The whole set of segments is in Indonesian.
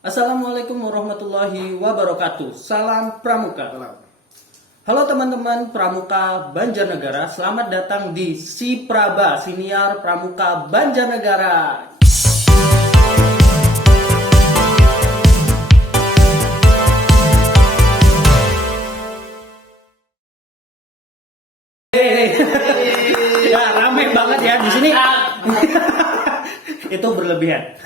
Assalamualaikum warahmatullahi wabarakatuh. Salam Pramuka. Salam. Halo teman-teman Pramuka Banjarnegara, selamat datang di Si Praba, Siniar Pramuka Banjarnegara. Ya, rame banget ya di sini. Itu berlebihan.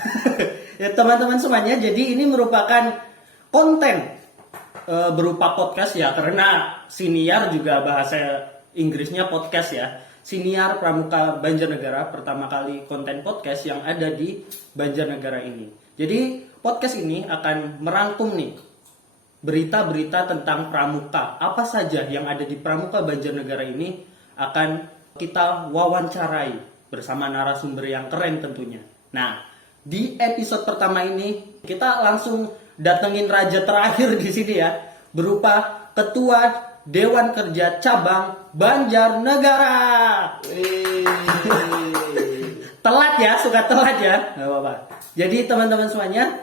Ya, teman-teman semuanya, jadi ini merupakan konten berupa podcast ya, karena Siniar juga bahasa Inggrisnya podcast ya. Siniar Pramuka Banjarnegara, pertama kali konten podcast yang ada di Banjarnegara ini. Jadi podcast ini akan merangkum nih berita-berita tentang Pramuka. Apa saja yang ada di Pramuka Banjarnegara ini akan kita wawancarai bersama narasumber yang keren tentunya. Nah, di episode pertama ini kita langsung datengin raja terakhir di sini ya, berupa Ketua Dewan Kerja Cabang Banjarnegara. Telat ya, suka telat ya, nggak apa-apa. Jadi teman-teman semuanya,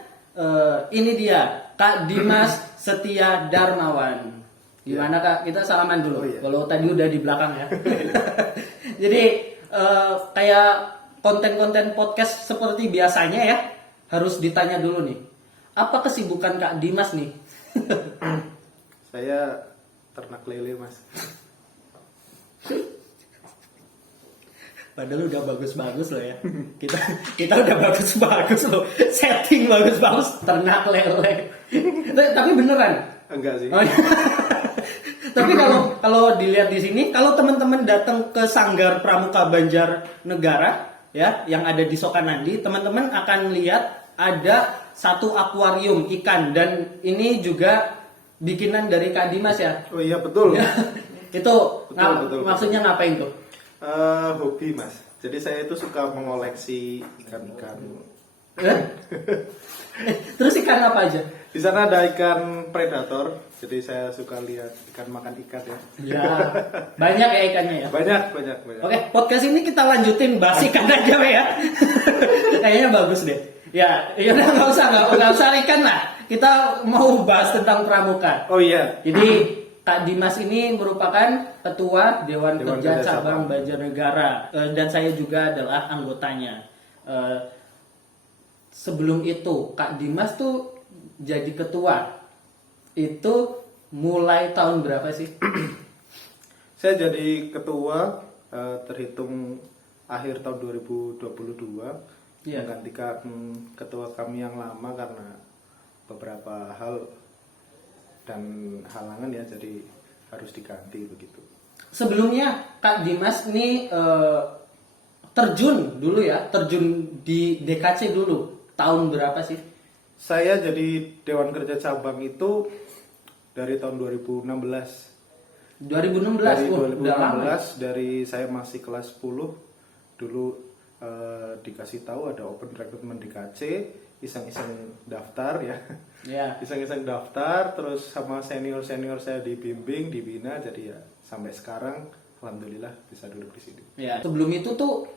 ini dia Kak Dimas Setia Darmawan. Gimana Kak? Kita salaman dulu. Oh, iya. Kalau tadi udah di belakang ya. Jadi kayak konten-konten podcast seperti biasanya ya, harus ditanya dulu nih. Apa kesibukan Kak Dimas nih? Saya ternak lele, Mas. Padahal udah bagus-bagus loh ya. Kita udah bagus-bagus loh. Setting bagus-bagus, ternak lele. Tapi beneran? Enggak sih. Oh, iya. Tapi kalau dilihat di sini, kalau teman-teman datang ke Sanggar Pramuka Banjarnegara ya, yang ada di Sokanandi, teman-teman akan lihat ada satu akuarium ikan, dan ini juga bikinan dari Kak Dimas ya. Oh iya, betul. Itu Betul. maksudnya ngapain tuh? Hobi, Mas. Jadi saya itu suka mengoleksi ikan-ikan. Terus ikan apa aja? Di sana ada ikan predator. Jadi saya suka lihat ikan makan ikan ya. Ya, banyak ya ikannya ya. Banyak. Oke, podcast ini kita lanjutin bahas ikan aja ya. Kayaknya bagus deh. Ya udah nggak usah ikan lah. Kita mau bahas tentang pramuka. Oh iya. Jadi Kak Dimas ini merupakan Ketua Dewan Kerja Cabang Banjarnegara, dan saya juga adalah anggotanya. Sebelum itu Kak Dimas tuh jadi ketua itu mulai tahun berapa sih? Saya jadi ketua terhitung akhir tahun 2022. Iya. Menggantikan ketua kami yang lama karena beberapa hal dan halangan ya, jadi harus diganti begitu. Sebelumnya Kak Dimas ini terjun di DKC dulu. Tahun berapa sih? Saya jadi Dewan Kerja Cabang itu dari tahun 2016. 2016. Dari Udah lama. 2016, dari saya masih kelas 10 dulu dikasih tahu ada open recruitment di KC, iseng-iseng daftar ya. Ya. Iseng-iseng daftar, terus sama senior-senior saya dibimbing, dibina, jadi ya sampai sekarang alhamdulillah bisa duduk di sini. Ya. Sebelum itu tuh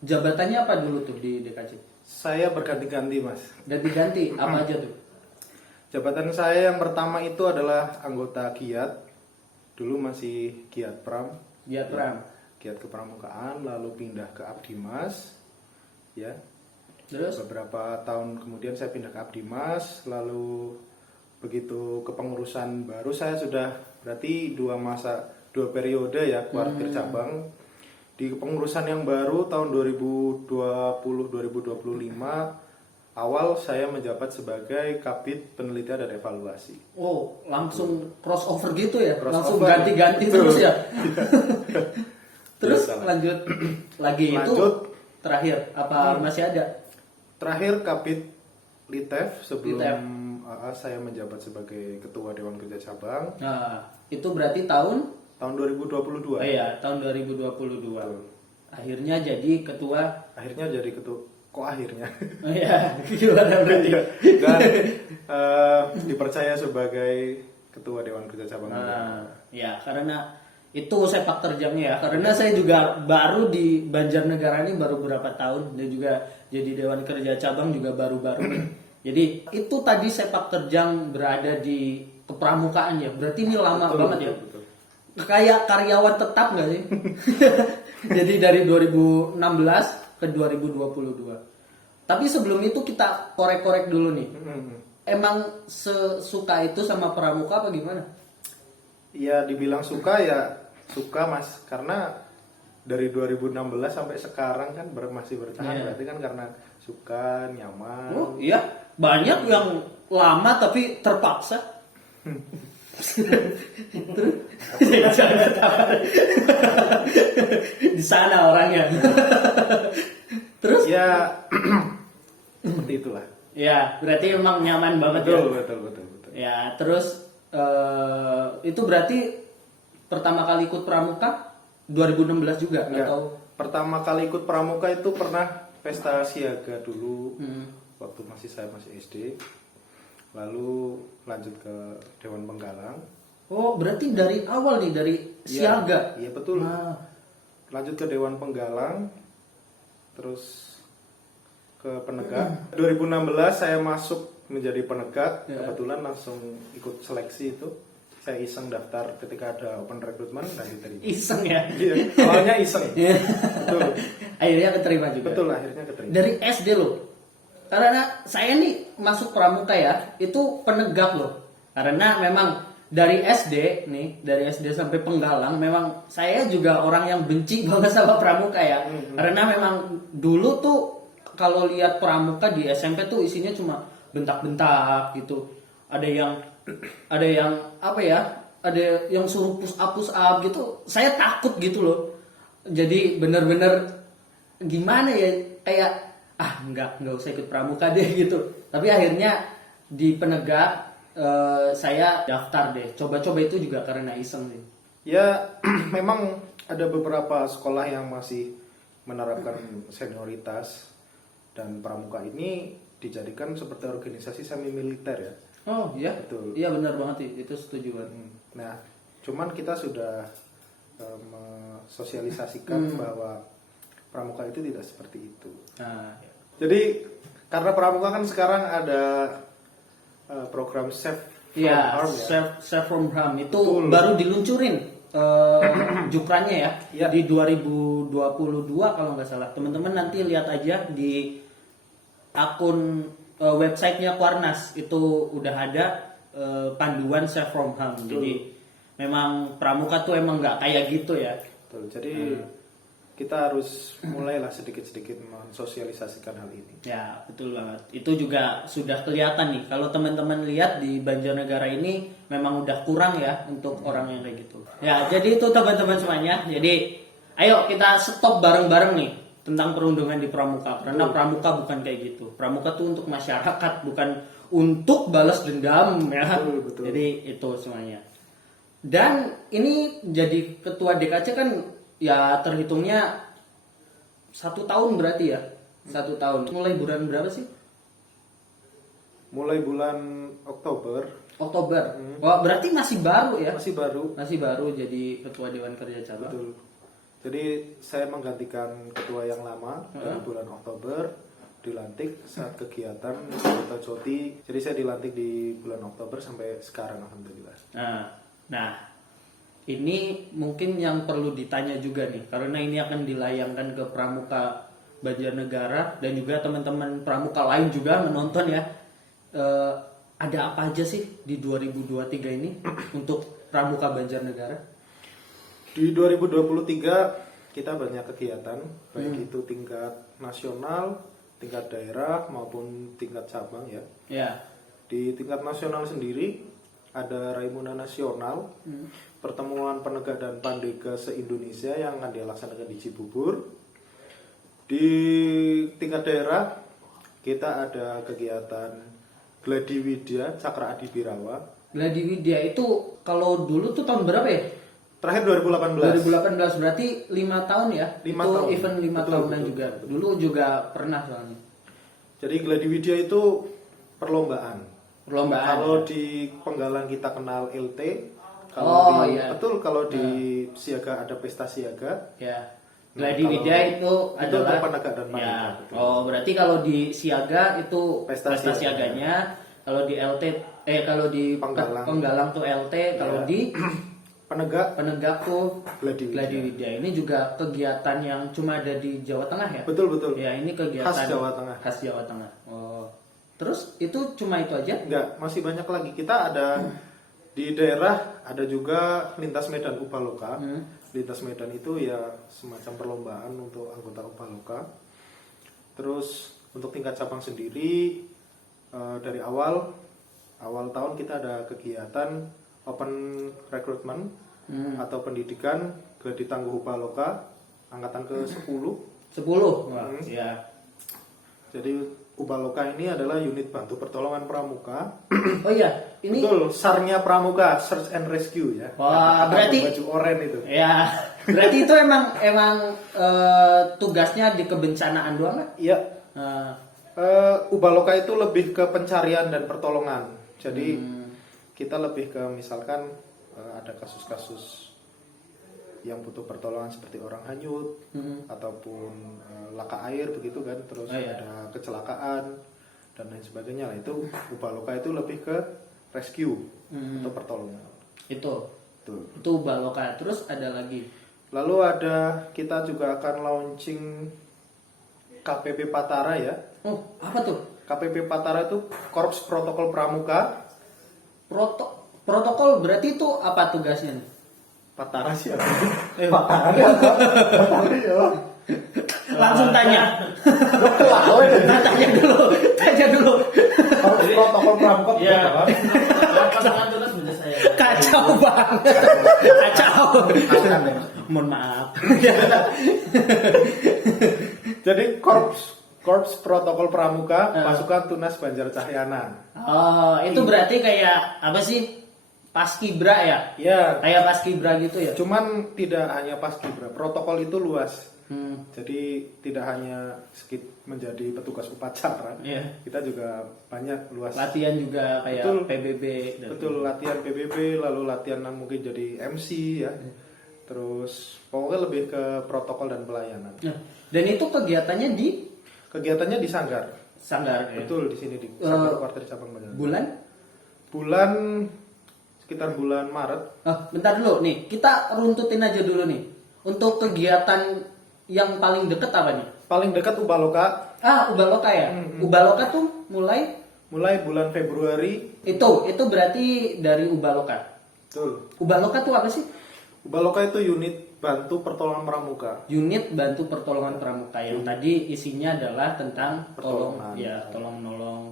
jabatannya apa dulu tuh di DKC? Saya berganti-ganti, Mas. Ganti-ganti apa aja tuh? Jabatan saya yang pertama itu adalah anggota Giat. Dulu masih Giat Pram. Giat Pram. Giat Kepramukaan, lalu pindah ke Abdimas. Ya. Terus? Beberapa tahun kemudian saya pindah ke Abdimas, lalu begitu kepengurusan baru saya sudah berarti dua periode ya kuartir cabang. Di kepengurusan yang baru tahun 2020-2025 awal saya menjabat sebagai Kabid Penelitian dan Evaluasi. Oh, langsung crossover gitu ya? Langsung Crossover. ganti-ganti Betul. terus ya? Terus Biasalah. lanjut lagi itu Lanjut. terakhir apa masih ada? Terakhir Kabid Litef sebelum Litef. saya menjabat sebagai Ketua Dewan Kerja Cabang Nah, itu berarti tahun? tahun 2022. Iya, tahun 2022. Betul. Akhirnya jadi ketua. Akhirnya jadi ketua. Kok akhirnya? Oh iya, gimana berarti? Dan dipercaya sebagai Ketua Dewan Kerja Cabang. Ya, karena itu sepak terjangnya ya. Karena saya juga baru di Banjarnegara ini baru berapa tahun, dan juga jadi Dewan Kerja Cabang juga baru-baru. Jadi itu tadi sepak terjang berada di kepramukaan ya. Berarti ini lama Betul, banget ya. betul. Kayak karyawan tetap nggak sih? Jadi dari 2016 ke 2022. Tapi sebelum itu kita korek-korek dulu nih. Emang sesuka itu sama pramuka apa gimana? Ya dibilang suka ya suka mas, karena dari 2016 sampai sekarang kan masih bertahan. Iya. Berarti kan karena suka, nyaman. Oh iya, banyak yang lama tapi terpaksa. Jangan ketawa. Di sana orangnya. Terus? Ya seperti itulah. Ya, berarti emang nyaman banget Betul, ya. betul. Ya, terus itu berarti pertama kali ikut pramuka 2016 juga Enggak. atau Pertama kali ikut pramuka itu pernah pesta siaga dulu, waktu saya masih SD. Lalu lanjut ke Dewan Penggalang. Oh, berarti dari awal nih dari siaga. Iya betul. Nah, Lanjut ke Dewan Penggalang, terus ke penegak. 2016 saya masuk menjadi penegak. Ya. Kebetulan langsung ikut seleksi itu. Saya iseng daftar ketika ada open recruitment dan diterima. iseng ya. Iya, awalnya iseng. Betul. Akhirnya keterima juga. Betul, akhirnya keterima. Dari SD loh. Karena saya nih masuk pramuka ya, itu penegak loh. Karena memang dari SD nih, dari SD sampai Penggalang memang saya juga orang yang benci banget sama pramuka ya. Karena memang dulu tuh kalau lihat pramuka di SMP tuh isinya cuma bentak-bentak gitu. Ada yang apa ya? Ada yang suruh push up gitu. Saya takut gitu loh. Jadi bener-bener gimana ya, kayak enggak usah ikut pramuka deh gitu. Tapi akhirnya di penegak saya daftar deh. Coba-coba itu juga karena iseng sih. Ya, memang ada beberapa sekolah yang masih menerapkan senioritas, dan pramuka ini dijadikan seperti organisasi semi militer ya. Oh iya, Betul. Iya benar banget itu setuju banget. Nah, cuman kita sudah mensosialisasikan bahwa pramuka itu tidak seperti itu. Nah, Jadi karena pramuka kan sekarang ada program Safe from iya, Harm ya. Safe from Harm itu Betul. baru diluncurin jukrannya ya Iya. di 2022 kalau nggak salah. Teman-teman nanti lihat aja di akun websitenya Kuarnas itu udah ada panduan Safe from Harm. Jadi memang pramuka tuh emang nggak kayak gitu ya. Betul. Jadi kita harus mulailah sedikit-sedikit mensosialisasikan hal ini. Ya, betul banget. Itu juga sudah kelihatan nih. Kalau teman-teman lihat di Banjarnegara ini memang udah kurang ya untuk orang yang kayak gitu. Ya, jadi itu teman-teman semuanya. Jadi, ayo kita stop bareng-bareng nih tentang perundungan di pramuka. Karena pramuka bukan kayak gitu. Pramuka tuh untuk masyarakat, bukan untuk balas dendam ya. Betul. Jadi itu semuanya. Dan ini jadi ketua DKC kan ya terhitungnya 1 tahun berarti ya. 1 tahun. Mulai bulan berapa sih? Mulai bulan Oktober. Wah, berarti masih baru ya? Masih baru. Masih baru jadi ketua Dewan Kerja Cabang. Betul. Jadi saya menggantikan ketua yang lama dari bulan Oktober, dilantik saat kegiatan Kota Joti. Jadi saya dilantik di bulan Oktober sampai sekarang alhamdulillah. Nah, ini mungkin yang perlu ditanya juga nih, karena ini akan dilayangkan ke pramuka Banjarnegara dan juga teman-teman pramuka lain juga menonton ya. Ada apa aja sih di 2023 ini untuk pramuka Banjarnegara? Di 2023 kita banyak kegiatan, baik itu tingkat nasional, tingkat daerah maupun tingkat cabang ya. Ya. Di tingkat nasional sendiri ada Raimuna Nasional, pertemuan penegak dan pandega se-Indonesia yang akan dilaksanakan di Cibubur. Di tingkat daerah kita ada kegiatan Gladi Widya Cakra Adi Birawa. Gladi Widya itu kalau dulu tuh tahun berapa ya? Terakhir 2018. 2018 berarti 5 tahun ya? 5 itu tahun. event 5 Betul, tahunan betul, juga. betul. Dulu juga pernah soalnya. Jadi Gladi Widya itu perlombaan. Perlombaan. Kalau di Penggalang kita kenal LT. Oh, iya. Betul, kalau di Siaga ada pesta siaga. Ya. Gladi Widya itu adalah penegak dan panitia. ya. Betul. Oh, berarti kalau di siaga itu Pesta pesta siaga. siaganya, kalau di LT kalau di Penggalang tuh LT, kalau Ya. di Penegak penegak tuh Gladi Widya. Gladi Widya. Ini juga kegiatan yang cuma ada di Jawa Tengah ya? Betul betul. Ya, ini kegiatan Khas Jawa Tengah. Khas Jawa Tengah. Oh. Terus itu cuma itu aja? Enggak, masih banyak lagi. Kita ada di daerah, ada juga lintas medan Upaloka. Lintas medan itu ya semacam perlombaan untuk anggota Upaloka. Terus untuk tingkat cabang sendiri dari awal tahun kita ada kegiatan open recruitment atau pendidikan Gladi Tangguh Upaloka angkatan ke-10. 10. Wah, ya. Jadi Upaloka ini adalah unit bantu pertolongan pramuka. Oh iya, ini Betul, SAR-nya pramuka, Search and Rescue ya. Wah, berarti baju oranye itu. ya, berarti itu emang tugasnya di kebencanaan doang nggak? Iya. Eh, Upaloka itu lebih ke pencarian dan pertolongan. Jadi kita lebih ke misalkan ada kasus-kasus yang butuh pertolongan seperti orang hanyut ataupun laka air begitu kan, terus Oh, iya. ada kecelakaan dan lain sebagainya. Nah, itu Upaloka itu lebih ke rescue atau pertolongan. itu Betul. itu Baloka. Terus ada lagi. Lalu ada kita juga akan launching KPP Patara ya. Oh, apa tuh? KPP Patara itu Korps Protokol Pramuka. Protokol berarti itu apa tugasnya nih? Patara siapa? Patara ya. Langsung tanya. Tanya dulu. Korps Protokol Pramuka. Ya. Pasangan tunas bisa saya. Kacau banget. Kacau. Mohon maaf. Jadi Korps Protokol Pramuka Pasukan Tunas Banjar Cahyana. Oh, itu berarti kayak apa sih? Paskibra ya? Ya, Kayak paskibra gitu ya? cuman tidak hanya paskibra, protokol itu luas. Hmm. Jadi tidak hanya menjadi petugas upacara, Iya. kita juga banyak luas. Latihan juga kayak Betul. PBB. Betul, latihan PBB, lalu latihan yang mungkin jadi MC ya. Terus pokoknya lebih ke protokol dan pelayanan. Nah, dan itu kegiatannya di Kegiatannya di Sanggar. Sanggar. Ya? Betul, di sini di Sanggar Kuartir Cabang Banjar. Bulan? Sekitar bulan Maret. Bentar dulu nih, kita runtutin aja dulu nih. Untuk kegiatan yang paling deket apa nih? Paling dekat Upaloka Ubaloka ya. Ubaloka tuh mulai bulan Februari. itu berarti dari Ubaloka. Betul. Ubaloka tuh apa sih? Upaloka itu unit bantu pertolongan pramuka. Unit bantu pertolongan pramuka yang tadi isinya adalah tentang Pertolongan. tolong menolong.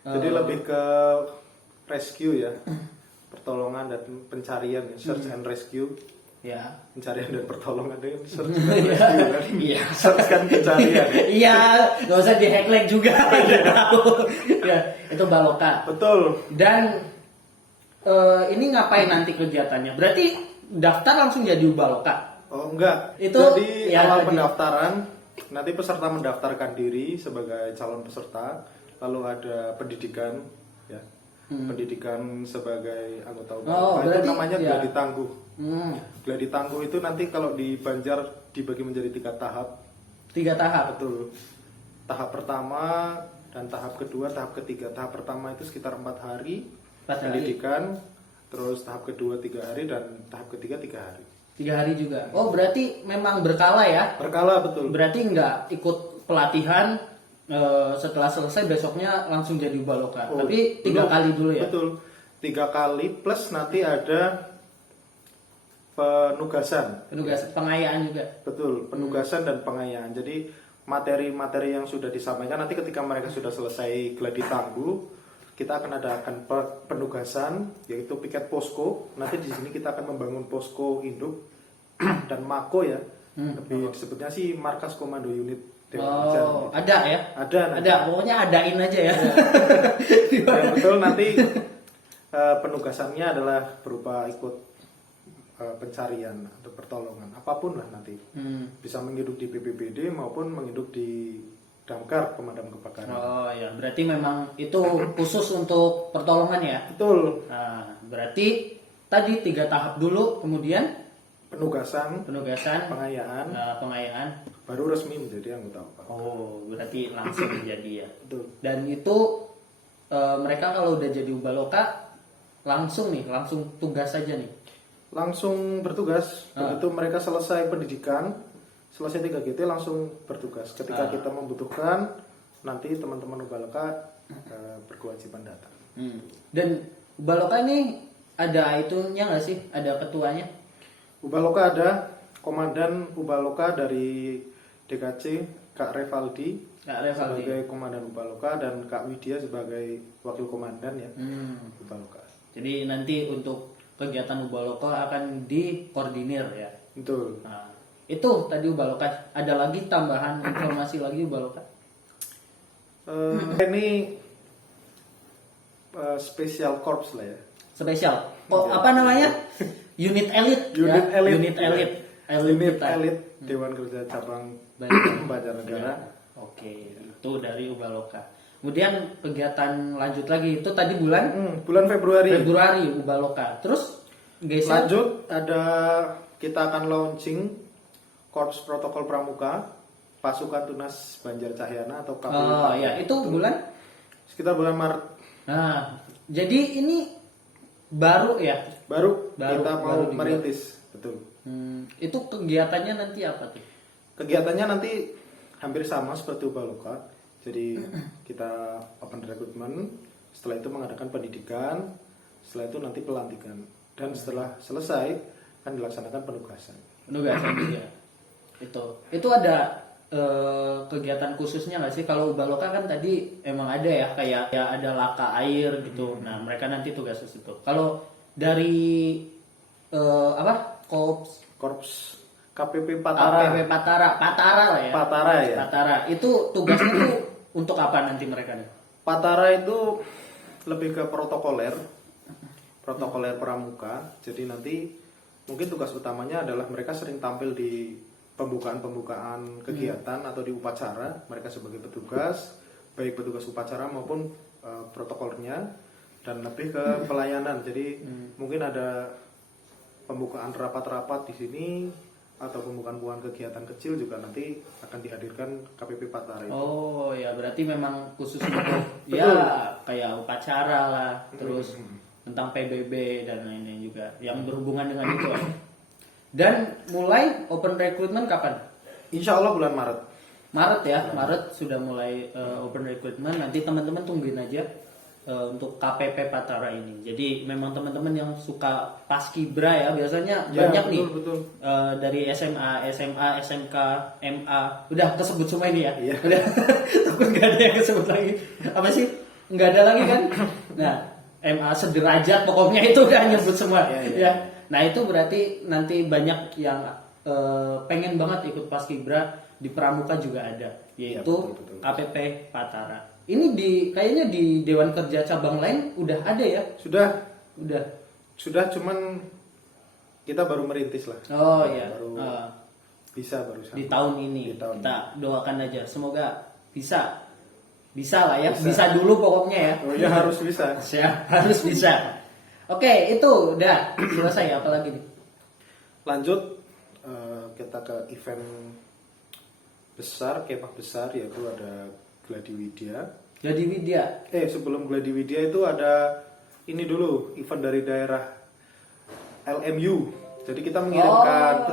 Jadi lebih ke rescue ya. Pertolongan dan pencarian ya. Search and rescue. Ya. Pencarian dan pertolongan dengan search and rescue kan. Iya. Search kan pencarian. Iya, nggak usah di-hacklag juga. Ya, itu Baloka. Betul. Dan ini ngapain nanti kegiatannya? Berarti daftar langsung jadi Baloka. Oh enggak. Itu Jadi ya, awal tadi. pendaftaran nanti peserta mendaftarkan diri sebagai calon peserta, lalu ada pendidikan ya. Pendidikan sebagai anggota Upaloka itu berarti, namanya ya. Gladi Tangguh. Hmm, Gladi Tangguh itu nanti kalau di Banjar dibagi menjadi 3 tahap. 3 tahap. Betul. Tahap pertama dan tahap kedua, tahap ketiga. Tahap pertama itu sekitar 4 hari 4 hari. pendidikan, terus tahap kedua 3 hari dan tahap ketiga 3 hari. 3 hari juga. Oh, berarti memang berkala ya? Berkala betul. Berarti nggak ikut pelatihan setelah selesai besoknya langsung jadi Baloka. Oh, Tapi 3 belum. kali dulu ya? Betul. 3 kali plus nanti ada penugasan. Penugas pengayaan juga. Betul, penugasan dan pengayaan. Jadi materi-materi yang sudah disampaikan nanti ketika mereka sudah selesai Gladi Tangguh, kita akan adakan penugasan yaitu piket posko. Nanti di sini kita akan membangun posko induk dan mako ya. Lebih disebutnya sih markas komando unit Dewan Banjar. Oh, ada ya? Ada. Ada, pokoknya adain aja ya. Ya, betul, nanti penugasannya adalah berupa ikut pencarian atau pertolongan apapun lah nanti. Bisa menghidup di BPBD maupun menghidup di damkar pemadam kebakaran. Oh ya, berarti memang itu khusus untuk pertolongan ya. Betul. Nah, berarti tadi 3 tahap dulu, kemudian penugasan, pengayaan, pengayaan, baru resmi menjadi anggota Upaloka. Oh, berarti langsung jadi ya. Betul. Dan itu mereka kalau udah jadi Ubaloka langsung tugas saja nih. Langsung bertugas. Begitu mereka selesai pendidikan, selesai 3GT langsung bertugas. Ketika kita membutuhkan, nanti teman-teman Ubaloka berkewajiban datang. Dan Ubaloka ini ada itunya nggak sih? Ada ketuanya? Ubaloka ada komandan Ubaloka dari DKC, Kak Revaldi sebagai komandan Ubaloka dan Kak Widya sebagai wakil komandan ya Ubaloka. Jadi nanti untuk kegiatan Ubaloka akan dikoordinir ya. Betul. Nah, itu tadi Ubaloka. Ada lagi tambahan informasi lagi Ubaloka? Ini spesial korps lah ya. Spesial. Apa namanya? Unit elit. Unit ya? elit. Unit elit. Unit elit Dewan Kerja Cabang Banjarnegara. Oke, itu dari Ubaloka. Kemudian kegiatan lanjut lagi itu tadi bulan Februari Ubaloka. Terus lanjut ada kita akan launching Korps Protokol Pramuka Pasukan Tunas Banjar Cahyana atau KPP. Oh ya, itu bulan sekitar bulan Maret. Nah, jadi ini baru ya? Baru kita mau merintis, betul. Itu kegiatannya nanti apa tuh? Kegiatannya nanti hampir sama seperti Ubaloka. Jadi kita open recruitment, setelah itu mengadakan pendidikan, setelah itu nanti pelantikan, dan setelah selesai akan dilaksanakan penugasan. Penugasan juga. Itu ada kegiatan khususnya nggak sih? Kalau Ubaloka kan tadi emang ada ya, kayak ya ada laka air gitu. Nah mereka nanti tugas ke situ. Kalau dari Korps KPP Patara. KPP Patara lah ya. Patara ya. Patara itu tugasnya tuh untuk apa nanti mereka nih? Patara itu lebih ke protokoler pramuka. Jadi nanti mungkin tugas utamanya adalah mereka sering tampil di pembukaan kegiatan atau di upacara. Mereka sebagai petugas, baik petugas upacara maupun protokolnya, dan lebih ke pelayanan. Jadi mungkin ada pembukaan rapat-rapat di sini atau pembukaan kegiatan kecil juga nanti akan dihadirkan KPP Patara itu. Oh ya, berarti memang khusus untuk ya kayak upacara lah, terus tentang PBB dan lain-lain juga yang berhubungan dengan itu. Dan mulai open recruitment kapan? Insya Allah bulan Maret. Maret ya, Maret sudah mulai open recruitment. Nanti teman-teman tungguin aja untuk KPP Patara ini. Jadi memang teman-teman yang suka paskibra ya, biasanya Ya, banyak betul. dari SMA, SMK, MA, udah kesebut semua ini ya. Iya. Udah, takut nggak ada yang kesebut lagi. Apa sih? Nggak ada lagi kan? Nah, MA sederajat pokoknya itu udah nyebut semua. Iya. Ya. Nah itu berarti nanti banyak yang pengen banget ikut paskibra. Di Pramuka juga ada, yaitu ya, betul. KPP Patara. Ini kayaknya di Dewan Kerja cabang lain udah ada ya? Sudah, cuman cuman kita baru merintis lah. Oh iya. Baru barusan. Di tahun ini. Kita doakan aja, semoga bisa lah ya. Bisa dulu pokoknya ya. Oh ya harus bisa. Ya, harus bisa. Oke, itu udah selesai. Apalagi nih? Lanjut kita ke event besar, kemah besar, yaitu ada Gladi Widya. Gladi Widya. Sebelum Gladi Widya itu ada ini dulu, event dari daerah LMU. Jadi kita mengirimkan,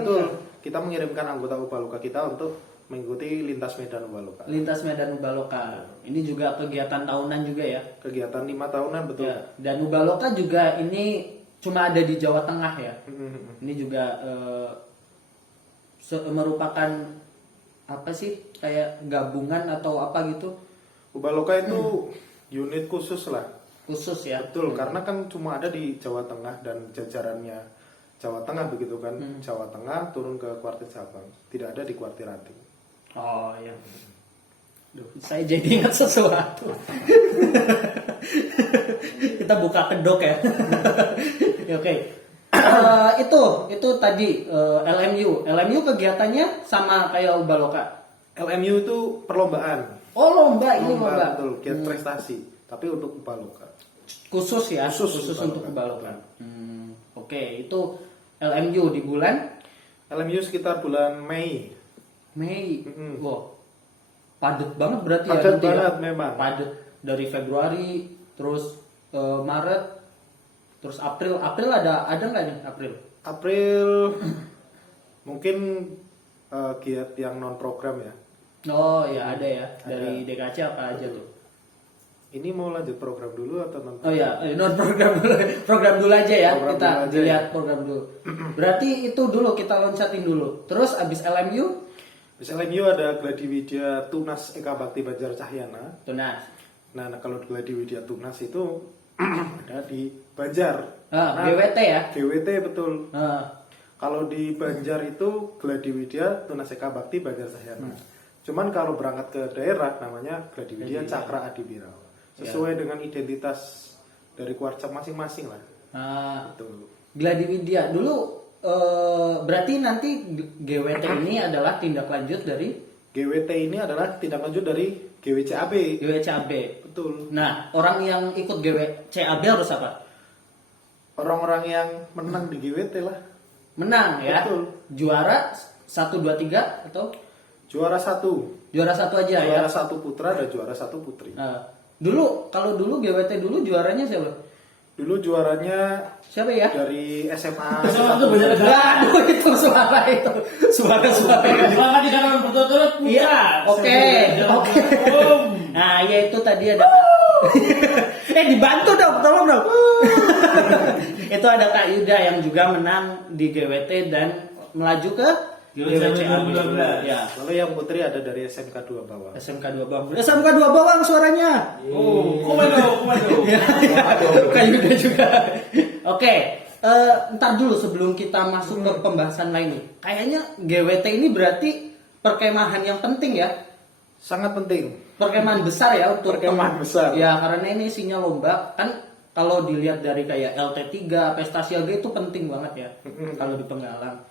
kita mengirimkan anggota Ubaloka kita untuk mengikuti Lintas Medan Ubaloka. Lintas Medan Ubaloka. Ini juga kegiatan tahunan juga ya? Kegiatan 5 tahunan, betul. Ya. Dan Ubaloka juga ini cuma ada di Jawa Tengah ya. Ini juga merupakan apa sih, kayak gabungan atau apa gitu? Ubaloka itu unit khusus lah. Khusus ya? Betul, karena kan cuma ada di Jawa Tengah dan jajarannya Jawa Tengah begitu kan. Jawa Tengah turun ke kuartir cabang, tidak ada di kuartir Ranting. Oh ya. Duh, saya jadi ingat sesuatu. Kita buka kedok ya. Oke. Itu tadi LMU kegiatannya sama kayak Ubaloka. LMU itu perlombaan. Oh lomba. Betul, giat prestasi. Tapi untuk Ubaloka. Khusus ya. Khusus untuk Ubaloka. Oke, itu LMU di bulan LMU sekitar bulan Mei. Mei. Mm-mm. Wow. Padet banget berarti Padat ya. nanti banget ya. memang. Padet dari Februari, terus Maret, terus April. April ada nggak nih April? April mungkin giat yang non program ya. Oh ya ada ya. Ada. Dari DKC apa aja tuh? Ini mau lanjut program dulu atau non? Oh ya, non program dulu. Program dulu aja ya. Program Kita dulu aja dilihat ya. program dulu. Berarti itu dulu kita loncatin dulu. Terus abis LMU Bis LMU ada Gladiwidya Tunas Eka Bakti Banjar Cahyana. tunas. Nah, kalau Gladiwidya Tunas itu ada di Banjar. GWT ya. GWT betul. Ah, Kalau di Banjar itu Gladiwidya Tunas Eka Bakti Banjar Cahyana. Cuman kalau berangkat ke daerah namanya Gladiwidya Cakra Adibirawa. Sesuai dengan identitas dari Kuarcap masing-masing lah. Betul. Betul. Gladiwidya dulu berarti nanti GWT ini adalah tindak lanjut dari GWT ini adalah tindak lanjut dari GWCAB. GWCAB. Betul. Nah, orang yang ikut GWCAB harus apa? Orang-orang yang menang di GWT lah. Menang ya. Betul. Juara 1 2 3 atau Juara satu. juara satu aja ya. Juara satu putra dan juara satu putri. Dulu kalau dulu GWT dulu juaranya siapa? Dulu juaranya Siapa ya? dari SMA. Sama tuh banyak negara. Aduh itu suara itu. Suara-suara. Selama 3 tahun berturut-turut putra. Iya, oke. Nah, ya itu tadi ada dibantu dong, tolong dong. Itu ada Kak Yuda yang juga menang di GWT dan melaju ke GWCAB 2012. Ya. Lalu yang putri ada dari SMK 2 bawah. SMK 2 Bawang. SMK 2 Bawang suaranya. Oh, komando. Kak Yuda juga. Oke, ntar dulu sebelum kita masuk ke pembahasan lain nih. Kayaknya GWT ini berarti perkemahan yang penting ya. Sangat penting. Perkemahan besar ya untuk Perkemahan besar. Ya karena ini isinya lomba kan kalau dilihat dari kayak LT3, pesta siaga itu penting banget ya. Kalau di Penggalang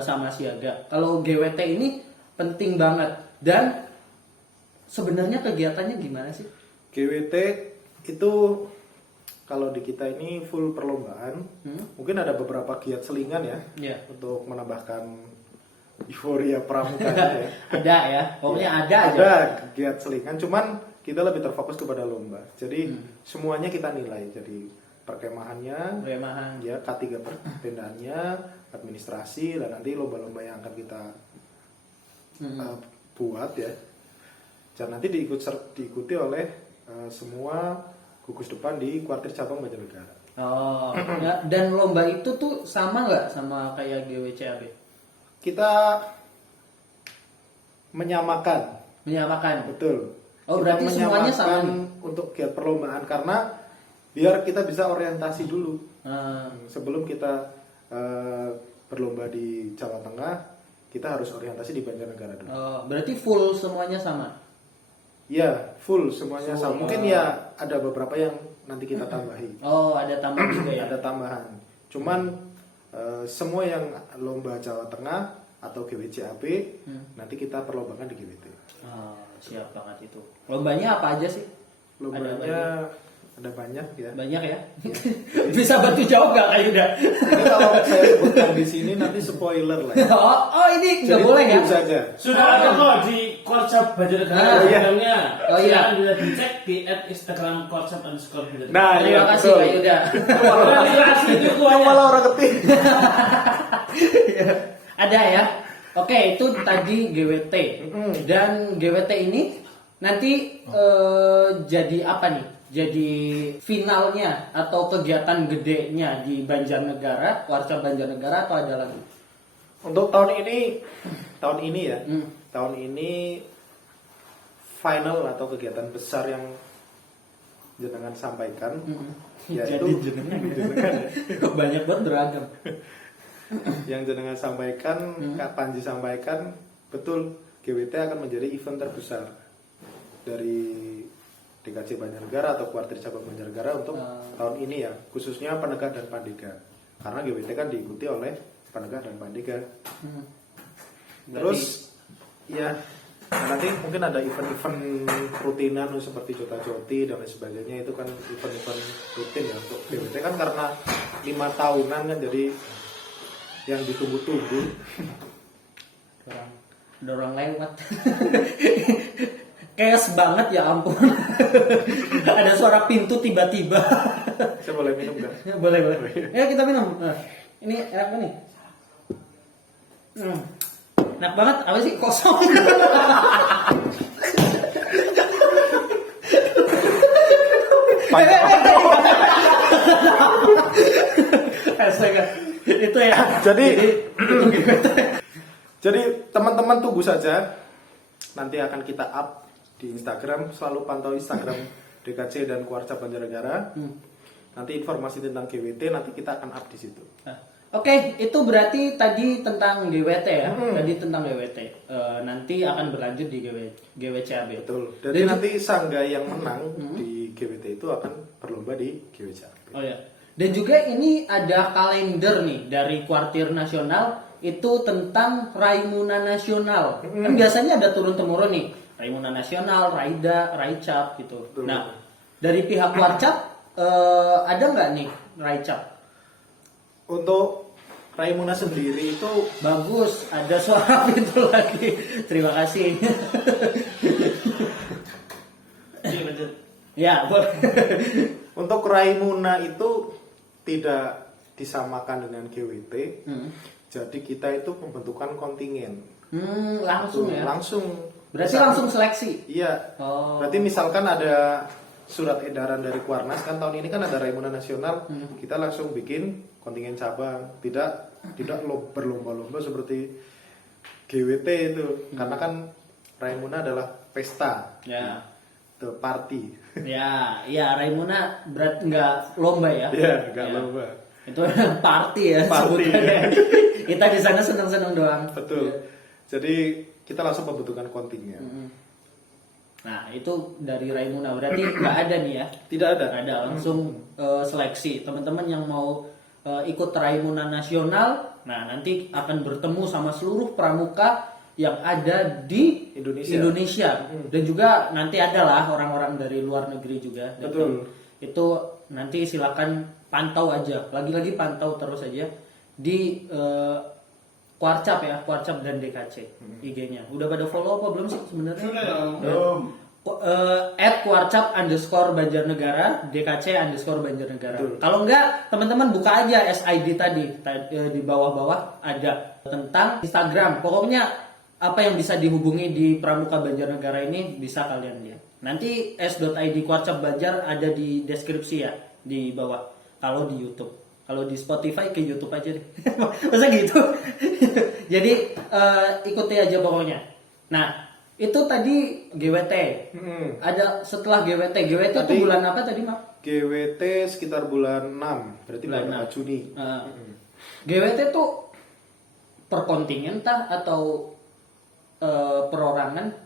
sama siaga. Kalau GWT ini penting banget dan sebenarnya kegiatannya gimana sih? GWT itu kalau di kita ini full perlombaan. Mungkin ada beberapa giat selingan ya. Ya. Untuk menambahkan euforia pramukanya ya. Ada ya. Pokoknya ada aja. Ada giat selingan, cuman kita lebih terfokus kepada lomba. Jadi semuanya kita nilai. Jadi perkemahannya, Perkemahan. ya K3 pertendaannya, administrasi, dan nanti lomba-lomba yang akan kita buat ya. Dan nanti diikuti oleh semua gugus depan di kuartir cabang Banjarnegara. Oh, ya, dan lomba itu tuh sama nggak sama kayak GWCAB? Kita menyamakan, Menyamakan. betul. Oh, Kita berarti semuanya sama menyamakan nih? untuk giat perlombaan karena biar kita bisa orientasi dulu. Ah, Sebelum kita berlomba di Jawa Tengah, kita harus orientasi di Banjarnegara dulu. oh, berarti full semuanya sama. Ya, full semuanya Full. sama. Mungkin ya ada beberapa yang nanti kita tambahi. Oh, ada tambahan juga ya. Ada tambahan. Cuman semua yang lomba Jawa Tengah atau GWCAB nanti kita perlombakan di GWT. Oh, siap banget itu. Lombanya apa aja sih? Lombanya ada banyak ya. Banyak ya. Bisa bantu jawab nggak Kak Yuda? Ini kalau saya sebutkan di sini nanti spoiler lah. Ya. Oh, ini nggak Jadi boleh ya? tunggu saja. Sudah ada kok di Korcap Banjarnegara Oh, iya. Instagramnya. Oh, iya. Silakan bisa dicek di @instagram Korcap_Banjarnegara. Nah, Terima kasih betul. Kak Yuda. Relasi itu Kok malah orang ketik. Ada ya. Oke, itu tadi GWT. Dan GWT ini nanti jadi apa nih? Jadi finalnya atau kegiatan gedenya di Banjarnegara, Kuarcap Banjarnegara atau ada lagi? Untuk tahun ini ya. Tahun ini final atau kegiatan besar yang jenengan sampaikan yaitu Kok banyak banget beragam. yang jenengan sampaikan, Kak Panji sampaikan, betul GWT akan menjadi event terbesar dari DKC Banjarnegara atau kuartir cabang Banjarnegara untuk tahun ini ya, khususnya Penegak dan Pandega. Karena GWT kan diikuti oleh Penegak dan Pandega. Terus ya nanti mungkin ada event-event rutinan seperti Jota Joti dan lain sebagainya, itu kan event-event rutin ya untuk GWT kan karena 5 tahunan kan, jadi yang ditunggu-tunggu. Dorong lewat. Chaos banget ya ampun. Ada suara pintu tiba-tiba. Saya boleh minum nggak? Ya, boleh. Ya kita minum. Nah, ini enak nih. Enak banget. Apa sih kosong? Astaga. Itu ya. Jadi teman-teman tunggu saja. Nanti akan kita up di Instagram. Selalu pantau Instagram DKC dan Kuarcap Banjarnegara. Nanti informasi tentang GWT nanti kita akan up di situ. Oke, itu berarti tadi tentang GWT ya. Tadi tentang GWT. Nanti akan berlanjut di GWCAB. Betul. Jadi nanti Sangga yang menang di GWT itu akan berlomba di GWCAB. Oh ya. Dan juga ini ada kalender nih dari Kuartir Nasional itu tentang Raimuna Nasional. Kan biasanya ada turun-temurun nih. Raimuna Nasional, Raida, Raicap gitu. Betul. Nah, dari pihak Kuarcap ada nggak nih Raicap? Untuk Raimuna sendiri itu Bagus, ada suara pintu lagi. Terima kasih. Iya, lanjut. Ya, boleh. untuk Raimuna itu tidak disamakan dengan GWT. Jadi kita itu pembentukan kontingen. Langsung ya. Langsung. Berarti langsung seleksi. Iya. Oh. Berarti misalkan ada surat edaran dari Kuarnas kan tahun ini kan ada Raimuna Nasional, kita langsung bikin kontingen cabang. Tidak berlomba-lomba seperti GWT itu. Karena kan Raimuna adalah pesta. Ya. The party. Ya, Raimuna berat nggak lomba ya? Iya, nggak Ya. lomba. Itu party ya. Party. sebutannya. Kita di sana seneng-seneng doang. Betul. Jadi kita langsung pembentukan kontingen. Nah, itu dari Raimuna berarti nggak ada nih ya? Tidak ada. Nggak ada, langsung seleksi. Teman-teman yang mau ikut Raimuna Nasional, nah nanti akan bertemu sama seluruh pramuka yang ada di Indonesia. Dan juga nanti adalah orang-orang dari luar negeri juga. Betul. Itu nanti silakan pantau aja, lagi-lagi pantau terus aja di Kuarcap ya, Kuarcap dan DKC IG-nya. Udah pada follow apa belum sih sebenarnya? Belum. @kuarcap_Banjarnegara, DKC_Banjarnegara. Kalau enggak, teman-teman buka aja SID tadi di bawah-bawah ada tentang Instagram. Pokoknya apa yang bisa dihubungi di Pramuka Banjarnegara ini bisa kalian lihat. Nanti s.id Kuarcap Banjar ada di deskripsi ya di bawah. Kalau di YouTube, kalau di Spotify ke YouTube aja deh. Masa gitu? Jadi ikuti aja pokoknya. Nah, itu tadi GWT. Ada setelah GWT. GWT itu bulan apa tadi, Mak? GWT sekitar bulan 6, berarti Bulan bulan 6. Juni. GWT itu per kontingen tah atau perorangan?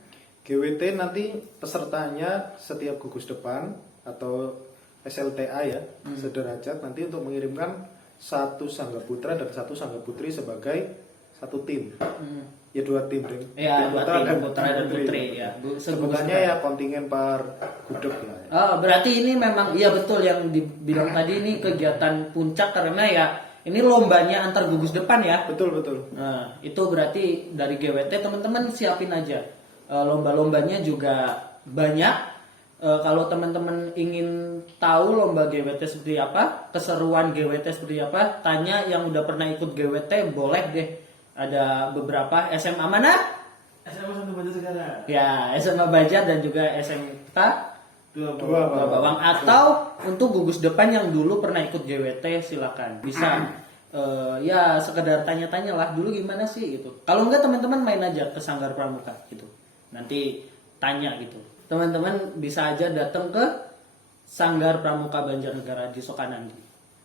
GWT nanti pesertanya setiap gugus depan atau SLTA ya, sederajat nanti untuk mengirimkan satu sangga putra dan satu sangga putri sebagai satu tim. Ya 2 tim, Ring. Ya, Tim dua tim, putra dan putri ya. Sebutannya ya kontingen par gudeg lah ya. Oh, berarti ini memang iya betul yang dibilang tadi ini kegiatan puncak karena ya ini lombanya antar gugus depan ya. Betul. Nah, itu berarti dari GWT teman-teman siapin aja. Lomba-lombanya juga banyak. Kalau teman-teman ingin tahu lomba GWT seperti apa, keseruan GWT seperti apa, tanya yang udah pernah ikut GWT, boleh deh. Ada beberapa SMA mana? SMA 1 Banjarnegara. Ya, SMA Banjar dan juga SMK Dua Bawang. Atau untuk gugus depan yang dulu pernah ikut GWT silakan bisa ya sekedar tanya-tanya lah dulu gimana sih gitu. Kalau enggak teman-teman main aja ke Sanggar Pramuka gitu. Nanti tanya gitu. Teman-teman bisa aja datang ke Sanggar Pramuka Banjarnegara di Sokanandi